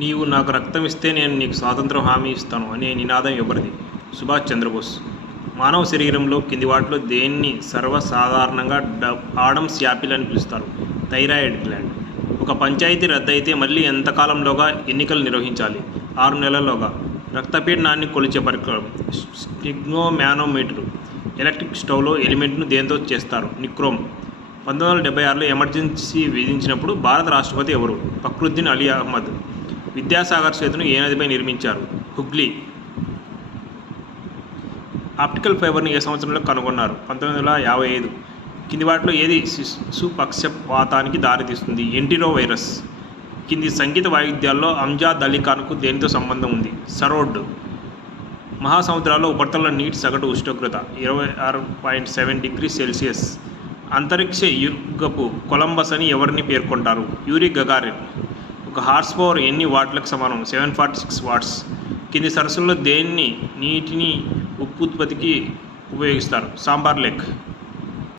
నీవు నాకు రక్తం ఇస్తే నేను నీకు స్వాతంత్రం హామీ ఇస్తాను అనే నినాదం ఎవరిది? సుభాష్ చంద్రబోస్. మానవ శరీరంలో కింది వాటిలో దేన్ని సర్వసాధారణంగా ఆడమ్స్ యాపిల్ అని పిలుస్తారు? Thyroid gland. ఒక పంచాయతీ రద్దయితే మళ్ళీ ఎంతకాలంలోగా ఎన్నికలు నిర్వహించాలి? 6 నెలల్లోగా. రక్తపీడనాన్ని కొలిచే పరికరం స్పిగ్మోమానోమీటర్. ఎలక్ట్రిక్ స్టవ్లో ఎలిమెంట్ను దేంతో చేస్తారు? నిక్రోమ్. 1976లో ఎమర్జెన్సీ విధించినప్పుడు భారత రాష్ట్రపతి ఎవరు? ఫక్రుద్దీన్ అలీ అహ్మద్. విద్యాసాగర్ సేతును ఏ నదిపై నిర్మించారు? హుగ్లీ. ఆప్టికల్ ఫైబర్ని ఏ సంవత్సరంలో కనుగొన్నారు? 1955. కింది వాటిలో ఏది శిశు పక్షపాతానికి దారితీస్తుంది? ఎంటిరో వైరస్. కింది సంగీత వాయిద్యాల్లో అంజాద్ అలీ ఖాన్కు దేనితో సంబంధం ఉంది? సరోడ్. మహాసముద్రాల్లో ఉపరితల నీటి సగటు ఉష్ణోగ్రత 26.7 డిగ్రీ సెల్సియస్. అంతరిక్ష యుగపు కొలంబస్ అని ఎవరిని పేర్కొంటారు? Uri Gagarin. ఒక హార్స్ పవర్ ఎన్ని వాట్లకు సమానం? 746 వాట్స్. కింది సరస్సుల్లో దేన్ని నీటిని ఉత్పత్తికి ఉపయోగిస్తారు? సాంబార్ లేక్.